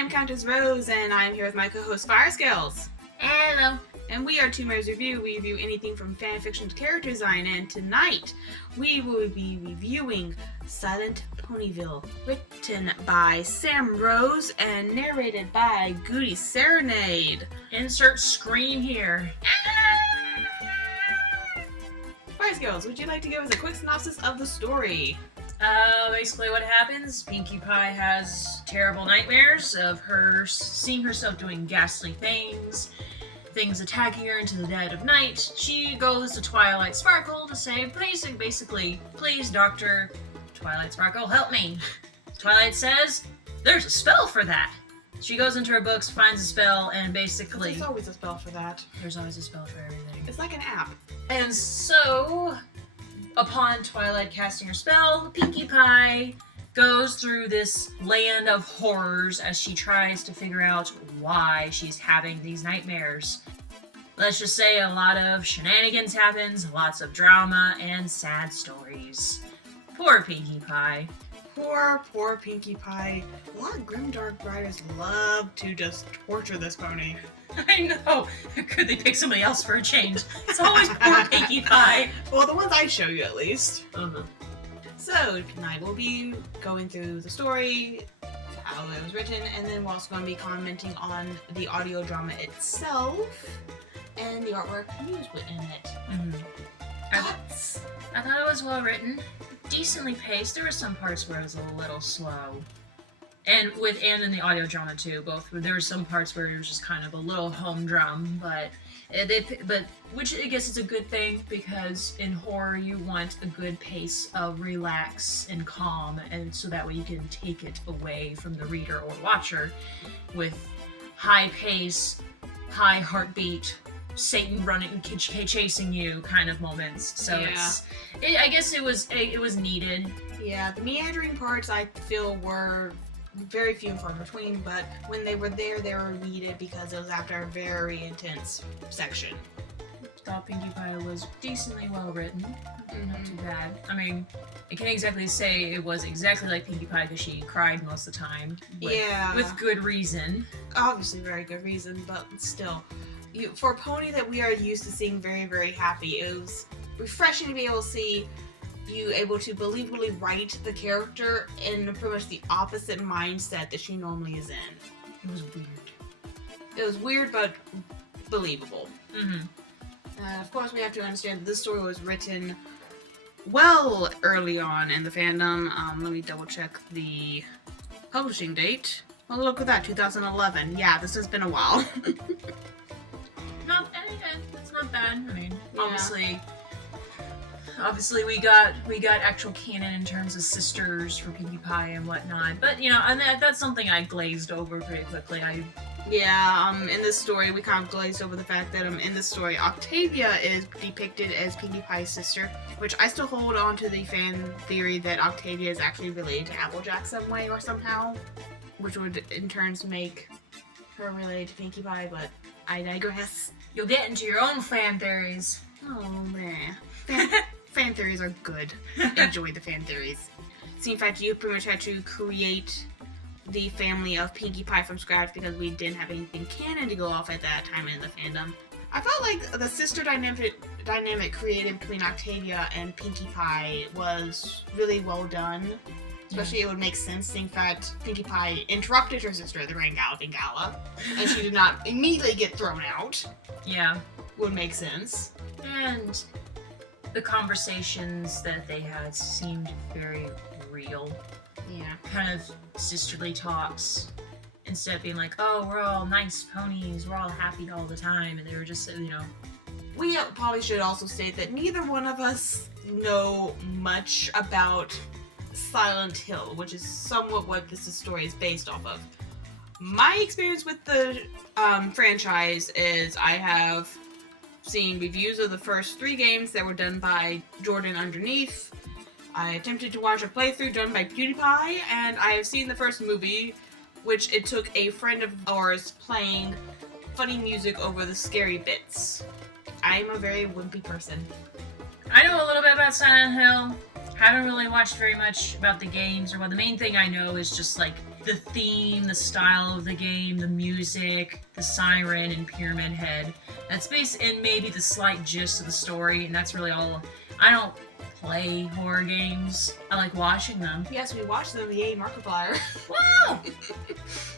I'm Countess Rose, and I'm here with my co-host Fire Scales. Hello. And we are Two Mares Review. We review anything from fanfiction to character design, and tonight we will be reviewing Silent Ponyville, written by Sam Rose and narrated by Goody Serenade. Insert scream here. Fire Scales, would you like to give us a quick synopsis of the story? Basically what happens, Pinkie Pie has terrible nightmares of her seeing herself doing ghastly things attacking her into the dead of night. She goes to Twilight Sparkle to say, basically, please, Doctor Twilight Sparkle, help me. Twilight says, there's a spell for that. She goes into her books, finds a spell, and basically... There's always a spell for that. There's always a spell for everything. It's like an app. And so, upon Twilight casting her spell, Pinkie Pie goes through this land of horrors as she tries to figure out why she's having these nightmares. Let's just say a lot of shenanigans happens, lots of drama, and sad stories. Poor Pinkie Pie. Poor Pinkie Pie. A lot of grimdark writers love to just torture this pony. I know. Could they pick somebody else for a change? It's always poor Pinkie Pie. Well, the ones I show you at least. Uh-huh. So, tonight we'll be going through the story, how it was written, and then we're also going to be commenting on the audio drama itself and the artwork used within it. Mm-hmm. Thoughts? I thought it was well written, decently paced. There were some parts where it was a little slow. And in the audio drama too, both. There were some parts where it was just kind of a little humdrum, but which I guess is a good thing, because in horror you want a good pace of relax and calm, and so that way you can take it away from the reader or watcher with high pace, high heartbeat, Satan running, chasing you kind of moments. So yeah. I guess it was needed. Yeah, the meandering parts I feel were very few and far between, but when they were there, they were needed because it was after a very intense section. Thought Pinkie Pie was decently well written. Not too bad. I mean, I can't exactly say it was exactly like Pinkie Pie because she cried most of the time. With good reason. Obviously very good reason, but still. For a pony that we are used to seeing very, very happy, it was refreshing to be able to see you able to believably write the character in pretty much the opposite mindset that she normally is in. It was weird. It was weird, but believable. Mm-hmm. Of course, we have to understand that this story was written well early on in the fandom. Let me double check the publishing date. Well, look at that, 2011. Yeah, this has been a while. It's not bad. I mean, yeah. Obviously, we got actual canon in terms of sisters for Pinkie Pie and whatnot. But and that's something I glazed over pretty quickly. In this story, we kind of glazed over the fact that in this story, Octavia is depicted as Pinkie Pie's sister, which I still hold on to the fan theory that Octavia is actually related to Applejack some way or somehow, which would in turn make her related to Pinkie Pie, but I digress. You'll get into your own fan theories. Oh, man. Fan theories are good. Enjoy the fan theories. See, in fact, you pretty much had to create the family of Pinkie Pie from scratch because we didn't have anything canon to go off at that time in the fandom. I felt like the sister dynamic created between Octavia and Pinkie Pie was really well done. Especially, it would make sense, seeing that Pinkie Pie interrupted her sister at the Grand Galloping Gala, and she did not immediately get thrown out. Yeah. Would make sense. And the conversations that they had seemed very real. Yeah. Kind of sisterly talks. Instead of being like, oh, we're all nice ponies, we're all happy all the time, and they were just, We probably should also state that neither one of us know much about Silent Hill, which is somewhat what this story is based off of. My experience with the franchise is I have seen reviews of the first 3 games that were done by Jordan Underneath. I attempted to watch a playthrough done by PewDiePie, and I have seen the first movie, which it took a friend of ours playing funny music over the scary bits. I am a very wimpy person. I know a little bit about Silent Hill. Haven't really watched very much about the games, or what. The main thing I know is just like the theme, the style of the game, the music, the siren and Pyramid Head. That's and maybe the slight gist of the story, and that's really all. I don't play horror games. I like watching them. Yes, we watched them. Yay, Markiplier. Wow.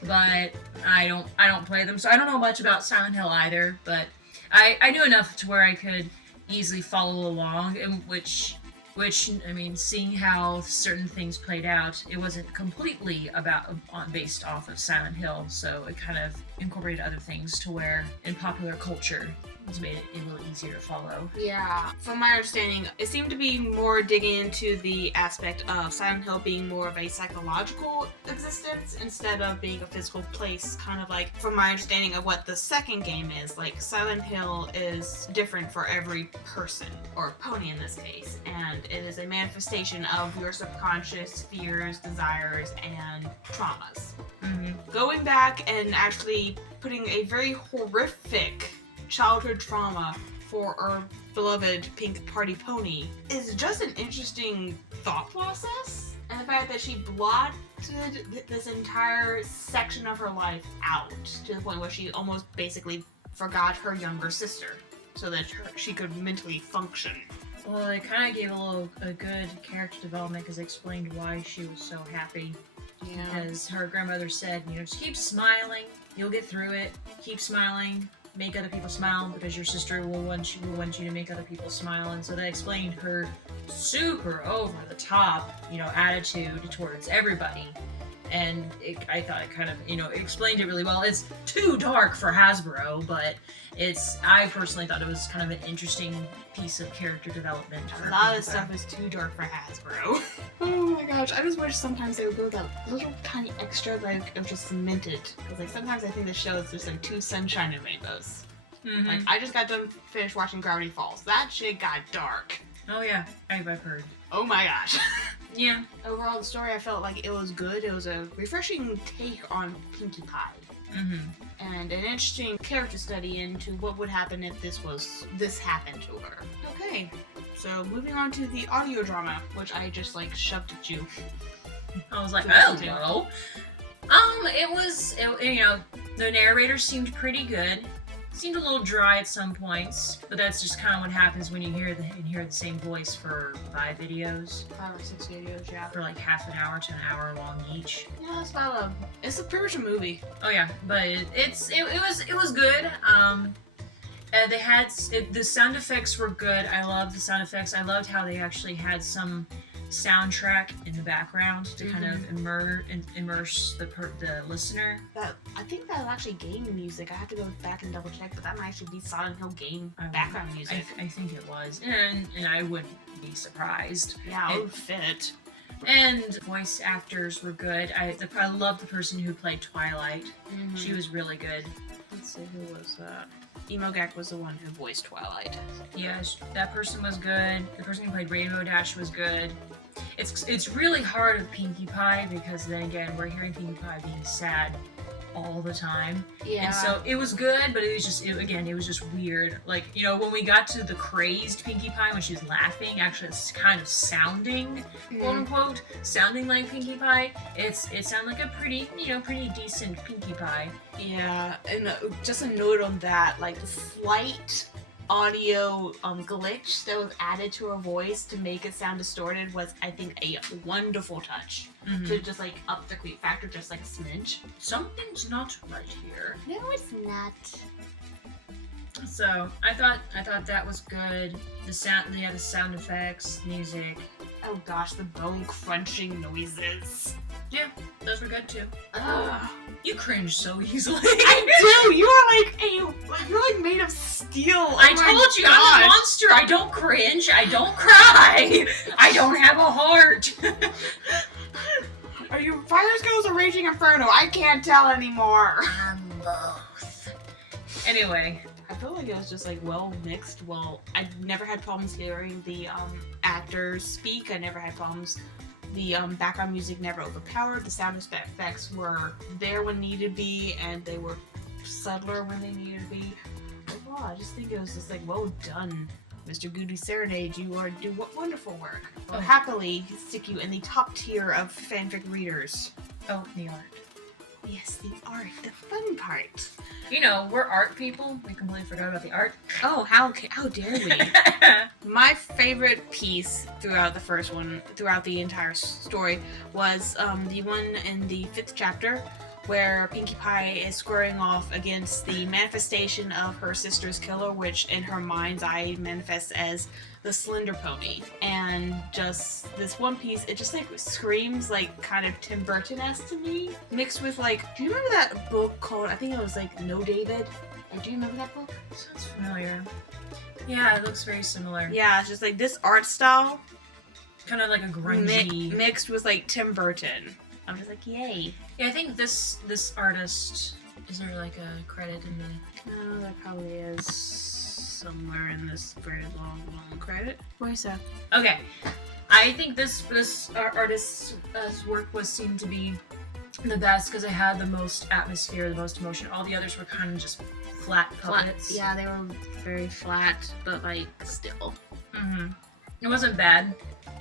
But I don't play them, so I don't know much about Silent Hill either. But I knew enough to where I could easily follow along, and which I mean, seeing how certain things played out, it wasn't completely based off of Silent Hill, so it kind of incorporated other things to where in popular culture it's made it a little easier to follow. Yeah. From my understanding, it seemed to be more digging into the aspect of Silent Hill being more of a psychological existence instead of being a physical place, kind of like from my understanding of what the second game is. Like, Silent Hill is different for every person, or pony in this case, and it is a manifestation of your subconscious fears, desires, and traumas. Mm-hmm. Going back and actually putting a very horrific childhood trauma for our beloved Pink Party Pony is just an interesting thought process. And the fact that she blotted this entire section of her life out to the point where she almost basically forgot her younger sister so that she could mentally function. Well, it kind of gave a good character development because it explained why she was so happy. Yeah. Because her grandmother said, just keep smiling, you'll get through it. Keep smiling, make other people smile, because your sister will want you to make other people smile. And so that explained her super over the top, attitude towards everybody. And I thought it kind of, explained it really well. It's too dark for Hasbro, but I personally thought it was kind of an interesting piece of character development. A lot of stuff is too dark for Hasbro. Oh my gosh, I just wish sometimes they would go that little tiny extra, like, of just cemented. Because, like, sometimes I think the show is just, like, too sunshine and rainbows. Mm-hmm. Like, I just got done finished watching Gravity Falls. That shit got dark. Oh yeah, I've heard. Oh my gosh. Yeah. Overall, the story, I felt like it was good. It was a refreshing take on Pinkie Pie. Mm-hmm. And an interesting character study into what would happen if this happened to her. Okay, so moving on to the audio drama, which I just like shoved at you. I was like, oh no. The narrator seemed pretty good. Seemed a little dry at some points, but that's just kind of what happens when you hear the same voice for 5 videos. 5 or 6 videos, yeah. For like half an hour to an hour long each. Yeah, it's pretty much a movie. Oh yeah, but it was good. They had the sound effects were good. I loved the sound effects. I loved how they actually had some soundtrack in the background to kind of immerse the listener. I think that was actually game music. I have to go back and double check, but that might actually be Silent Hill game background music. I think it was, and I wouldn't be surprised. Yeah, it would fit. And voice actors were good. I loved the person who played Twilight. Mm-hmm. She was really good. Let's see, who was that? Emogak was the one who voiced Twilight. Yeah, that person was good. The person who played Rainbow Dash was good. It's really hard with Pinkie Pie because then again we're hearing Pinkie Pie being sad all the time. Yeah. And so it was good, but it was just weird. Like, when we got to the crazed Pinkie Pie when she was laughing, actually it's kind of sounding, quote unquote, sounding like Pinkie Pie. It sounded like a pretty decent Pinkie Pie. Yeah, and just a note on that, like the slight audio glitch that was added to her voice to make it sound distorted was, I think, a wonderful touch to just like up the creep factor just like a smidge. Something's not right here. No, it's not. So I thought that was good. The sound effects, music. Oh gosh, the bone crunching noises. Yeah, those were good too. Ugh. You cringe so easily. I do. You're like made of steel. I told you, I'm a monster. I don't cringe. I don't cry. I don't have a heart. Are you Fire Skills or Raging Inferno? I can't tell anymore. I'm both. Anyway. I feel like it was just like well mixed. Well, I never had problems hearing the actors speak. I never had problems. The background music never overpowered. The sound effects were there when needed to be, and they were subtler when they needed to be. Overall, I just think it was just like well done Mr. Goody Serenade, you are do wonderful work. Will Oh. happily stick you in the top tier of fanfic readers. Oh, the art. Yes, the art, the fun part. You know, we're art people. We completely forgot about the art. Oh, how dare we? My favorite piece throughout the entire story, was the one in the 5th chapter where Pinkie Pie is squaring off against the manifestation of her sister's killer, which in her mind's eye manifests as the Slender Pony. And just this one piece, it just like screams like kind of Tim Burton-esque to me, mixed with like, do you remember that book called, I think it was like No David? Do you remember that book? Sounds familiar. Yeah, it looks very similar. Yeah, it's just like this art style Kind of like a grungy. mixed with like Tim Burton. I'm just like, yay. Yeah, I think this artist, is there like a credit in the... Oh, there probably is somewhere in this very long credit. Where's that? Okay. I think this artist's work seemed to be the best because it had the most atmosphere, the most emotion. All the others were kind of just flat puppets. Yeah, they were very flat, but like still. Mm-hmm. It wasn't bad.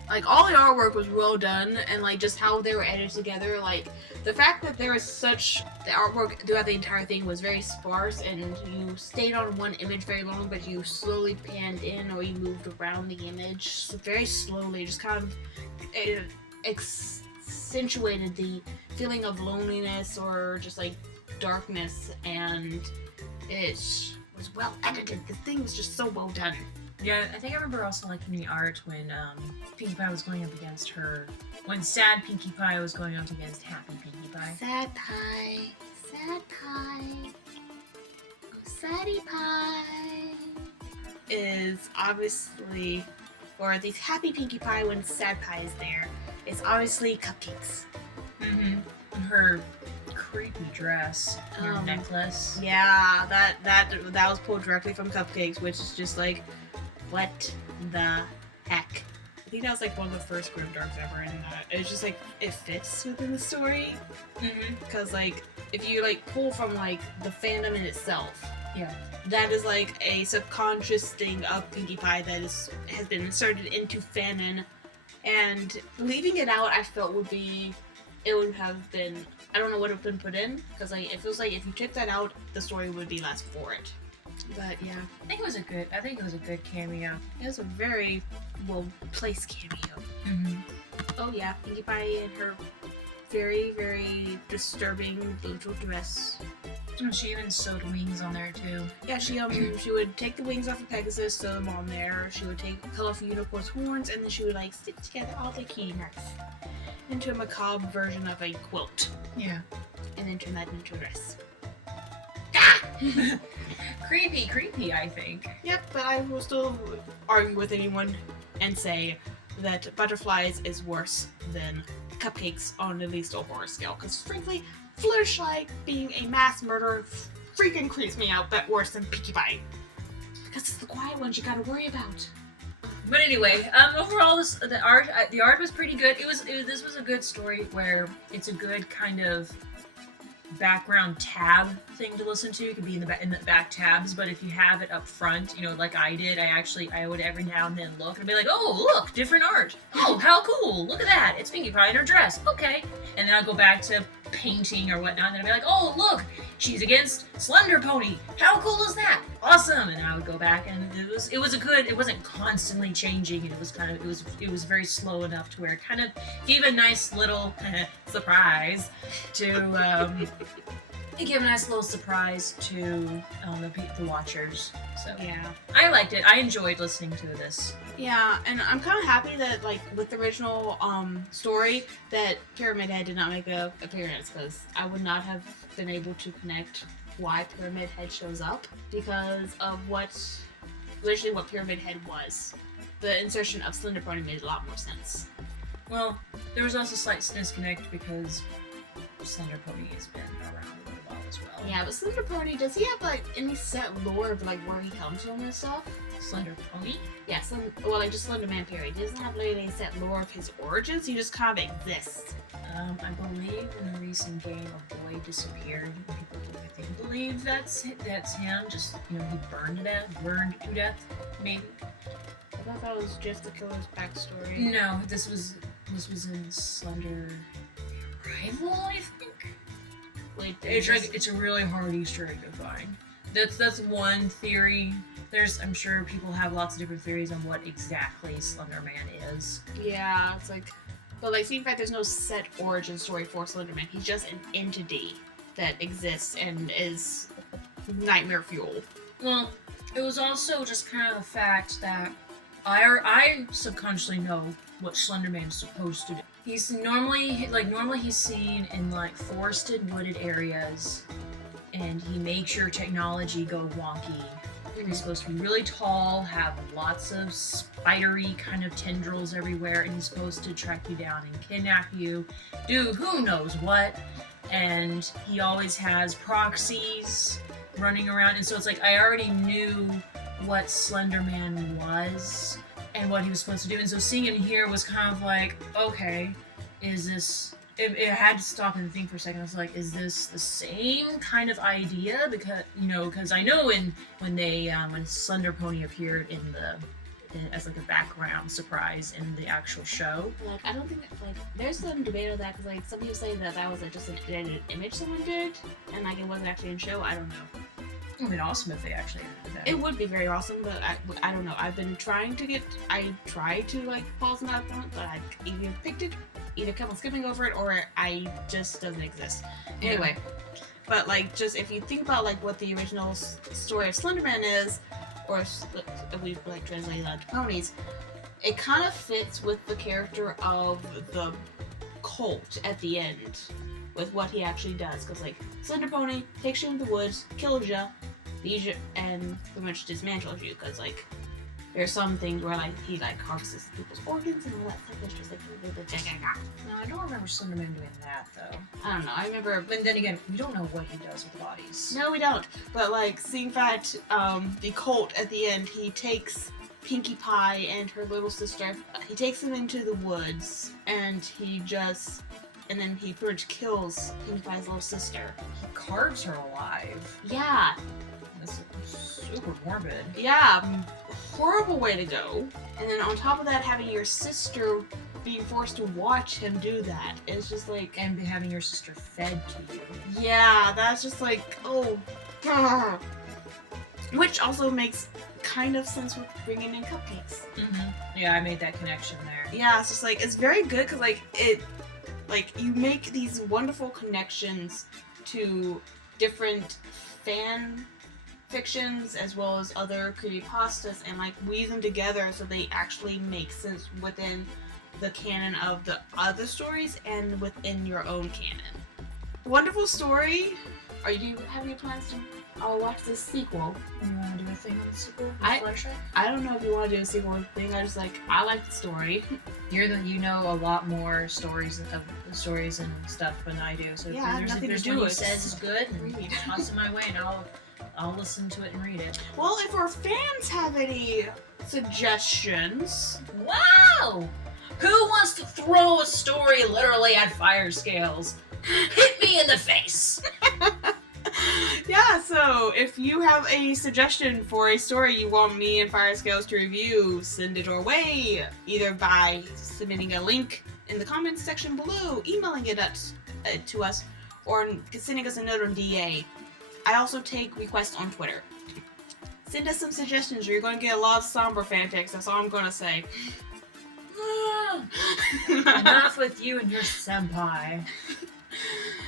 Like all the artwork was well done, and like just how they were edited together. Like the fact that there was the artwork throughout the entire thing was very sparse, and you stayed on one image very long, but you slowly panned in or you moved around the image very slowly. Just kind of accentuated the feeling of loneliness or just like darkness, and it was well edited. The thing was just so well done. Yeah, I think I remember also liking the art when Pinkie Pie was going up against her. When sad Pinkie Pie was going up against happy Pinkie Pie. Sad pie, sad pie, oh saddy pie. Is obviously, or at least happy Pinkie Pie when sad pie is there, is obviously cupcakes. Mm-hmm. Her creepy dress, her necklace. Yeah, that was pulled directly from Cupcakes, which is just like, what the heck? I think that was like one of the first grimdarks ever, and it's just like it fits within the story. Because like if you like pull from like the fandom in itself, Yeah. that is like a subconscious thing of Pinkie Pie that has been inserted into fanon, and leaving it out, I felt would have been, I don't know what would have been put in, because like it feels like if you took that out, the story would be less for it. But yeah, I think it was a good cameo. it was a very well placed cameo. Mm-hmm. Oh yeah, Pinkie Pie in her very, very disturbing blue dress. And she even sewed wings on there too. Yeah, she would take the wings off of Pegasus, sew them on there. She would take colorful unicorn's horns, and then she would like stick together all the cuteness into a macabre version of a quilt, Yeah. and then turn that into a dress. Creepy, I think. Yep, but I will still argue with anyone and say that Butterflies is worse than Cupcakes on at least a horror scale. Because frankly, Fluttershy being a mass murderer freaking creeps me out that worse than Pinkie Pie. Because it's the quiet ones you gotta worry about. But anyway, overall, the art was pretty good. This was a good story where it's a good kind of background tab thing to listen to. It could be in the back tabs, but if you have it up front, you know, like I did, I would every now and then look and be like, oh, look, different art. Oh, how cool! Look at that! It's Pinkie Pie in her dress. Okay, and then I'll go back to painting or whatnot, and then I'll be like, oh, look, she's against Slender Pony. How cool is that? Awesome! And I would go back, and it was a good. It wasn't constantly changing, and it was very slow enough to where it kind of gave a nice little surprise to. It gave a nice little surprise to the watchers. So Yeah. I liked it. I enjoyed listening to this. Yeah, and I'm kind of happy that, like, with the original story, that Pyramid Head did not make an appearance, because I would not have been able to connect why Pyramid Head shows up, because of literally what Pyramid Head was. The insertion of Slender Pony made a lot more sense. Well, there was also slight disconnect because Slender Pony has been around a little while as well. Yeah, but Slender Pony, does he have, like, any set lore of, like, where he comes from and stuff? Slender Pony? Yeah, like, just Slender Man period. He doesn't have, like, any set lore of his origins, he just kind of exists. I believe in a recent game, a boy disappeared, and people, I believe that's him. Just he burned to death, maybe. I thought that was just the killer's backstory. No, this was in Slender Arrival, I think. Wait, It's a really hard Easter egg to find. That's one theory. I'm sure people have lots of different theories on what exactly Slender Man is. Yeah, it's like, but like, see, in fact, there's no set origin story for Slender Man. He's just an entity that exists and is nightmare fuel. Well, it was also just kind of the fact that I subconsciously know what Slender Man is supposed to do. He's normally he's seen in like forested, wooded areas, and he makes your technology go wonky. He's supposed to be really tall, have lots of spidery kind of tendrils everywhere, and he's supposed to track you down and kidnap you, do who knows what. And he always has proxies running around, and so it's like I already knew what Slender Man was and what he was supposed to do, and so seeing him here was kind of like, okay, is this... It had to stop and think for a second. I was like, is this the same kind of idea? Because I know when Slender Pony appeared as like a background surprise in the actual show. Like, I don't think there's some debate on that, because like some people say that was like just an edited image someone did, and like it wasn't actually in show. I don't know. It would be awesome if they actually did that. It would be very awesome, but I don't know. I've been trying to I tried to like pause on that point, but I either picked it, either kept on skipping over it, or I just doesn't exist. Anyway, but like, just if you think about like what the original story of Slenderman is, or if we like translated that to ponies, it kind of fits with the character of the cult at the end, with what he actually does. Because like, Slender Pony takes you into the woods, kills you, leaves you, and pretty much dismantles you. Because like, there's some things where like he like harvests people's organs and all that stuff. It's just like no, I don't remember Slender Man doing that though. I don't know. I remember, but then again, we don't know what he does with bodies. No, we don't. But like, seeing that the cult at the end, he takes Pinkie Pie and her little sister. He takes them into the woods, and then he pretty much kills Pinkie Pie's little sister. He carves her alive. Yeah. That's super morbid. Yeah, horrible way to go. And then on top of that, having your sister being forced to watch him do that, it's just like... And having your sister fed to you. Yeah, that's just like, oh. Which also makes kind of sense with bringing in cupcakes. Mm-hmm. Yeah, I made that connection there. Yeah, it's just like, it's very good because like, you make these wonderful connections to different fan fictions as well as other creepypastas, and like weave them together so they actually make sense within the canon of the other stories and within your own canon. Wonderful story. Do you have any plans to watch this sequel? You want to do a thing on the sequel? I don't know if you want to do a sequel thing. I like the story. You know a lot more stories and stuff than I do. So yeah, if there's one you says is good, and toss it my way, and I'll listen to it and read it. Well, if our fans have any suggestions... Wow! Who wants to throw a story literally at fire scales? Hit me in the face! Yeah, so if you have a suggestion for a story you want me and Fire Scales to review, send it our way, either by submitting a link in the comments section below, emailing it to us, or sending us a note on DA. I also take requests on Twitter. Send us some suggestions or you're going to get a lot of somber fanfics, that's all I'm going to say. Enough with you and your senpai.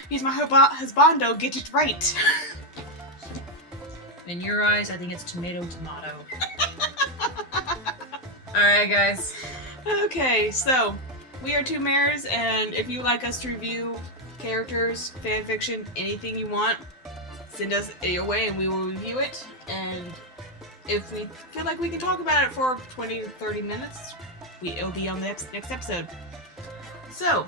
He's my husbando, get it right. In your eyes, I think it's tomato. Alright, guys. Okay, so we are two mares, and if you like us to review characters, fanfiction, anything you want, send us your way and we will review it. And if we feel like we can talk about it for 20-30 minutes, it'll be on the next episode. So,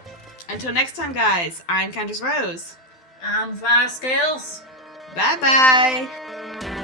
until next time, guys, I'm CountessRose. I'm Fire Scales. Bye-bye.